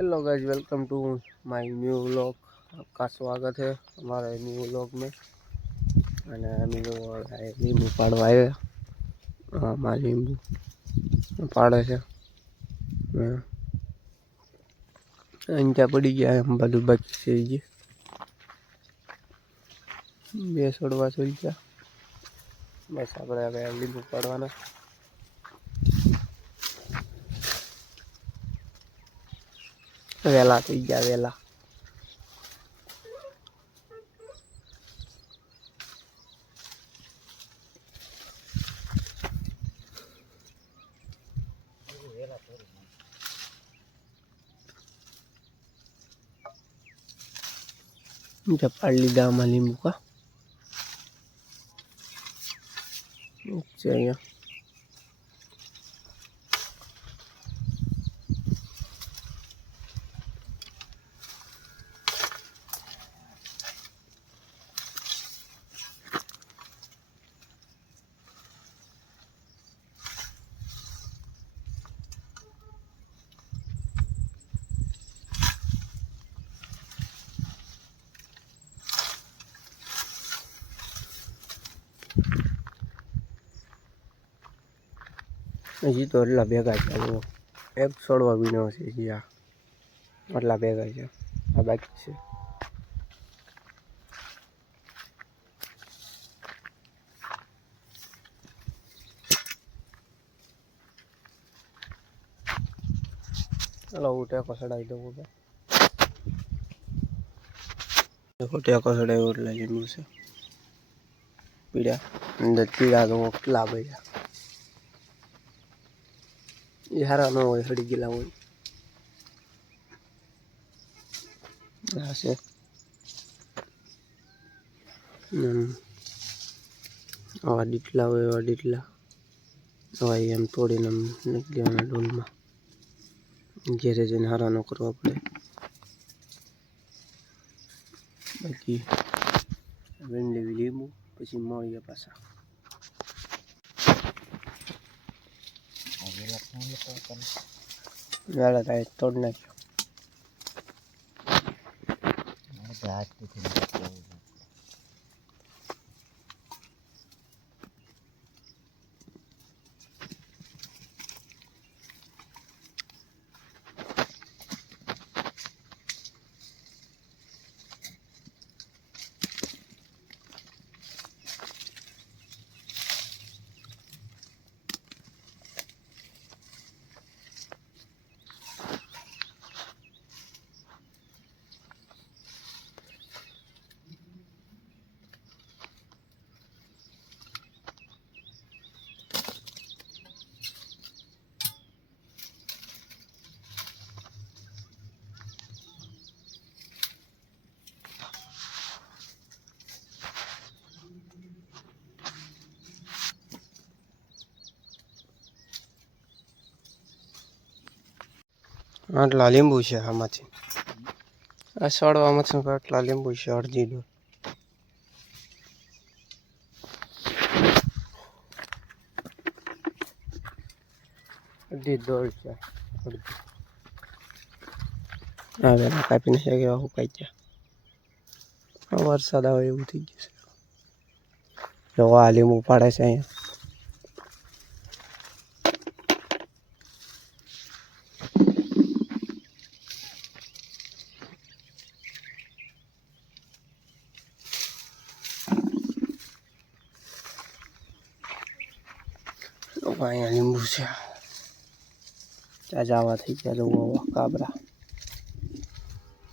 Hello guys, welcome to my new vlog. आपका स्वागत है हमारे न्यू व्लॉग में। અને અમે લીંબુ પાડવા આવ્યા. આમાં લીંબુ પાડે છે. અહીંયા પડી ગયા એમ બધું બાકી છે. જે બે છોડવા થઈ ગયા. બસ આપણે હવે લીંબુ પાડવાના. વહેલા થઈ ગયા વહેલા. પાડી લીધા આમાં લીંબુ કા અહીંયા હજી તો એટલા ભેગા છે. એક છોડવા બીનો છે. હજી આટલા ભેગા છે. આ બાકી છે. ચાલો હું ટેકો ચડાવી દઉં. ટેકો ચડાવ્યો એટલે લીંબુ છે. પીળા અંદર પીળા તો કેટલા બધા. એ હારા ન હોય, સડી ગયેલા હોય. આ છે આવા ડીટલા હોય, એવા ડીટલા આવા એમ તોડીને નાખી દેવાના ડોલમાં. ઘેરે જઈને હારા ન કરવા પડે. બાકી વેંડી લીંબુ પછી મળીએ પાછા. વેલા થાય તોડ નાખ્યો. આટલા લીંબુ છે આમાંથી. આ સળવામાંથી આટલા લીંબુ છે. અડધી ડોલ. અડધી ડોલ છે. અડધી હા વેલા કાપીને છે કે સુકાઈ ગયા. વરસાદ આવે એવું થઈ ગયું છે. જો આ લીંબુ પાડે છે અહીંયા. અહીંયા લીંબુ છે. ત્યાં આવા થઈ ગયા. જવું આવા કાબરા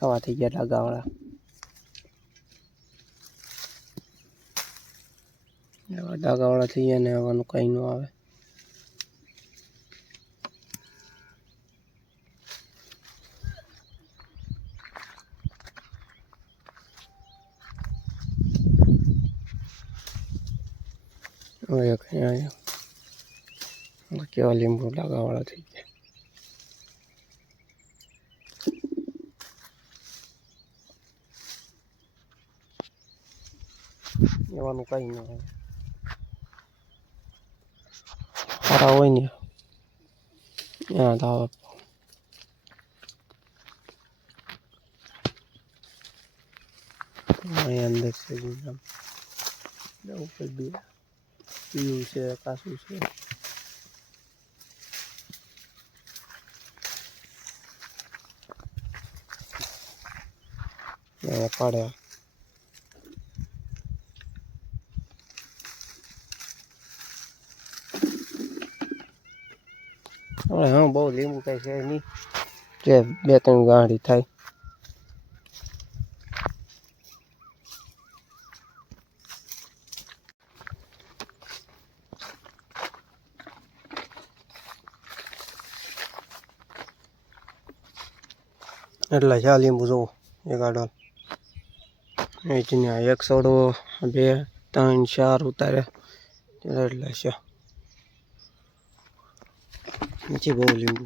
આવા થઈ ગયા ડાગાવાળા. એવા ડાગાવાળા થઈ ગયા ને આવવાનું કંઈ ન આવે. હવે કંઈ આવ્યા કેવા લીંબુ ડાગાવાળા થઈ ગયા. એવાનું કંઈ ન આવે. સારા હોય ને ત્યાં તો અહીંયા અંદર છે આમ ઉપર બે પીવું છે કાસું છે. પડ્યા હા બહુ લીંબુ કઈ છે નહીં, જે 2-3 ગાંઠી થાય. એટલે છે લીંબુ જોવો એક આડો અહીંયા 100 2 3 4 ઉતારે એટલે છે નથી બહુ લીંબુ.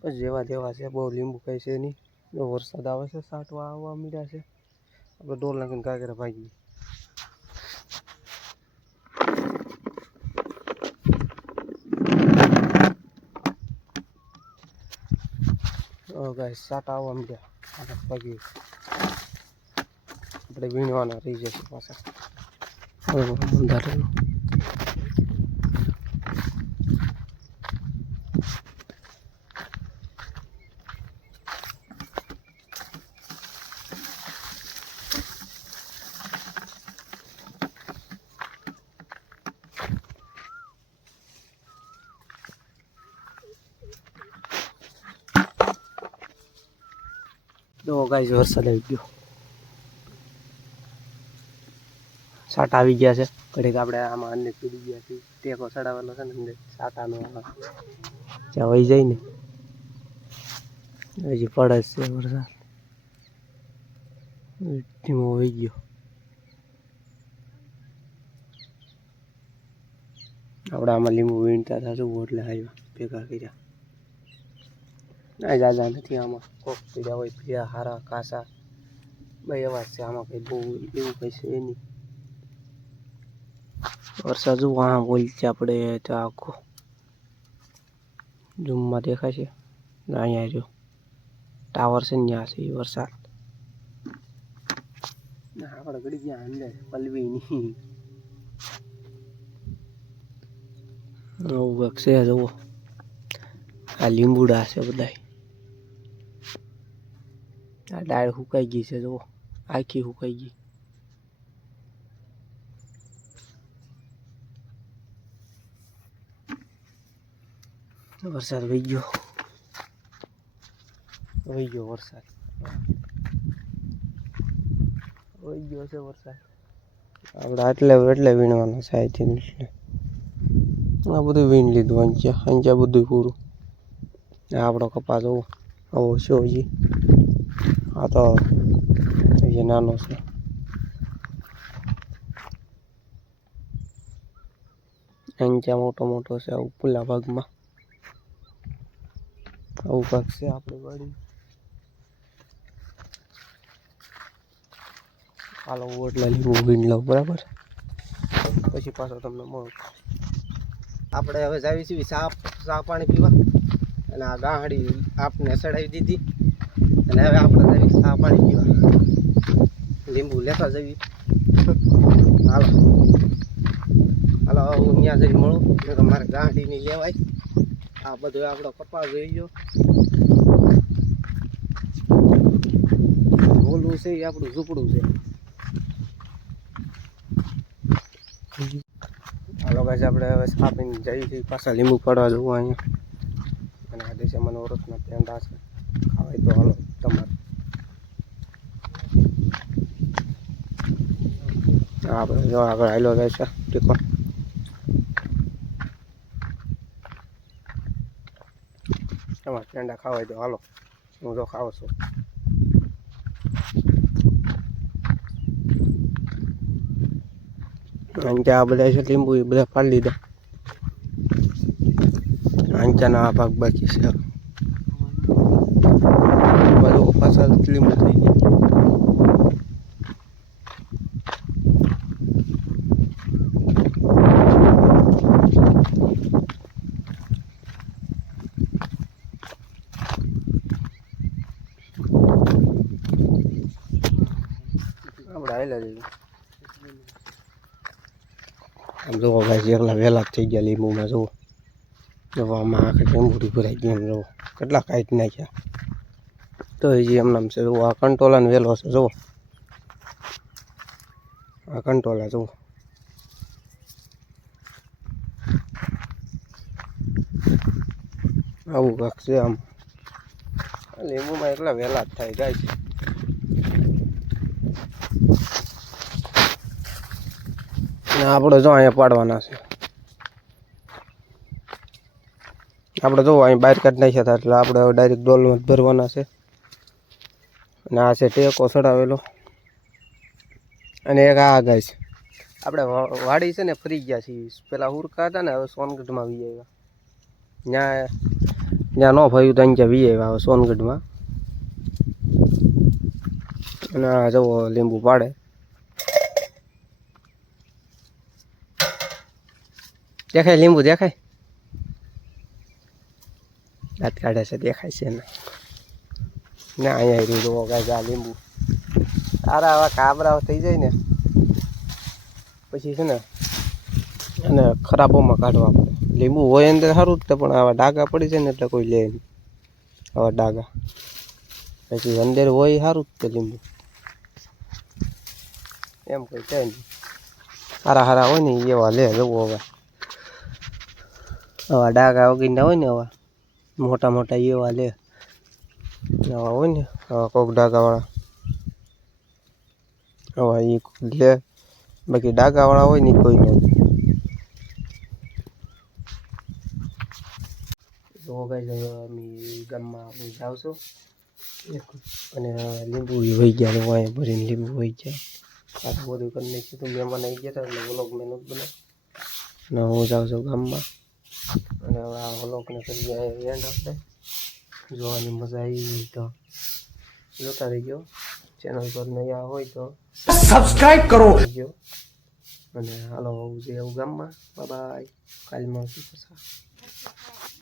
બસ જેવા તેવા છે, બહુ લીંબુ કઈ છે નહીં. જો વરસાદ આવે છે, સાટવા આવવા મીડ્યા છે. આપણે ડોલ નાખીને કાંકરે ભાગી. ગાઈસ સાટા આવવા મીડ્યા ભાગી. આપણે વીણવાના રહી જશે પાછા. અંધાર જો ગાઈસ વરસાદ આવી ગયો, સાટા આવી ગયા છે. ઘડીક આપણે આમાં અંદર પીડી ગયા છીએ, ટેકો ચડાવેલો છે ને અંદર સાટાનો જ્યાં વહી જાય ને હજી પડે જ છે વરસાદ. ધીમો વહી ગયો. આપણે આમાં લીંબુ વીણતા હતા શું એટલે આવ્યા ભેગા કર્યા. ના દાદા નથી આમાં, કોક પીડા હોય પીડા હારા કાસા ભાઈ એવા જ છે. આમાં કંઈ બહુ એવું કંઈ છે નહીં. વરસાદ જુઓ આમ બોલ છે આપણે તો આખો ઝૂમમાં દેખાય છે. અહીંયા જો ટાવર છે ને ત્યાં છે એ વરસાદ. ના આપણે ઘડી ગયા અંદર પલવી નહીં છે. જુઓ આ લીંબુડા છે બધા. આ ડાળ સુકાઈ ગઈ છે, જુઓ આખી સુકાઈ ગઈ. વરસાદ વહી ગયો વરસાદ વહી ગયો છે વરસાદ. આપણે એટલે વીણવાનો છે અહીંથી. એટલે આ બધું વીણ લીધું. અંચા બધું પૂરું. આપણો કપાસ જોવો આવો છે હજી. આ તો હજી નાનો છે. અંચા મોટો છે ઉપલા ભાગમાં. આવું ભાગ છે આપણે વાડી. હાલો એટલે લીંબુ વીણ લઉં બરાબર, પછી પાછો તમને મળું. આપણે હવે જાવી છીએ ચા પાણી પીવા, અને આ ગાંહડી આપને ચડાવી દીધી. અને હવે આપણે જઈએ ચા પાણી પીવા, લીંબુ લેતા જઈએ. હાલો હું ત્યાં જઈને મળું. મારે ગાંહડી નહીં લેવાય. આ બધું આપણો કપાસ જોઈ ગયો. ઓલું છે એ આપણું ઝૂંપડું છે. હાલો ગાઈસ આપણે હવે આપીને જઈએ છીએ પાછા લીંબુ પડવા જવું અહીંયા. અને આ દિવસે મને ઓરસના પેંડા છે, ખાવાય તો હાલો તમારે. આપણે જો આગળ હાલો જાય છે ટીકો. તમારે પેંડા ખાવાય તો હાલો, હું તો ખાવ છું. આ બધા છે લીંબુ એ બધા ફાડી લીધા. અંચાના આ ભાગ બાકી છે. બધું પાછળ લીંબુ થઈ ગયા. હાલે જઈએ આમ જોવો ભાઈ એકલા વહેલા થઈ ગયા લીંબુમાં જુઓ જોવામાં આખી લીંબુડી ભરાઈ ગઈ એમ જુઓ કેટલા કાઢી નાખ્યા તો હજી એમનામ છે જુઓ આ કંટોલાને વહેલો છે જુઓ આ કંટોલા જુઓ આવું કાંક છે આમ લીંબુમાં એકલા વહેલા જ થાય જાય છે આપણે જો અહીંયા પાડવાના છે આપણે જો અહીં બહાર કાઢી નાખ્યા હતા એટલે આપણે ડાયરેક્ટ ડોલમાં જ ભરવાના છે અને આ છે ટેકો ચડાવેલો અને એક આ ગાય છે આપણે વાડી છે ને ફરી ગયા છીએ પેલા હુરકા હતા ને હવે સોનગઢમાં વી આવ્યા ત્યાં ત્યાં ન ફર્યું ત્યાં ત્યાં વી આવ્યા હવે સોનગઢમાં અને આ જવો લીંબુ પાડે દેખાય લીંબુ દેખાય દાંત કાઢે છે દેખાય છે ને ના અહીંયા રહ્યું જોવો ગાય આ લીંબુ સારા આવા કાબરા થઈ જાય ને પછી છે ને અને ખરાબોમાં કાઢવા પડે લીંબુ હોય અંદર સારું જ તો પણ આવા ડાઘા પડી જાય ને એટલે કોઈ લે નહીં આવા ડાઘા પછી અંદર હોય સારું જ તે લીંબુ એમ કંઈ છે નહીં સારા સારા હોય ને એવા લે જવું હવે આવા ડાઘા વગીના હોય ને આવા મોટા મોટા એવા લે આવા હોય ને આવા કોક ડાઘાવાળા આવા એ લે બાકી ડાઘાવાળા હોય ને કોઈ નહીં તો ગાઈસ અમે ગામમાં હું જાઉં છું અને લીંબુ વહી ગયા અહીંયા ભરીને લીંબુ વહી ગયા આટલું બધું કરી નાખ્યું તો મહેમાન આવી ગયા હતા એટલે વ્લોગ મહેનત બનાવ અને હું જાઉં છું ગામમાં અને હવે આ વ્લોગને કરી એન્ડ આપણે જોવાની મજા આવી હોય તો જોતા રહીજો ચેનલ પર નયા હોય તો સબસ્ક્રાઇબ કરો અને હાલો આવું છે એવું ગામમાં બાય કાલે મળશું પાછા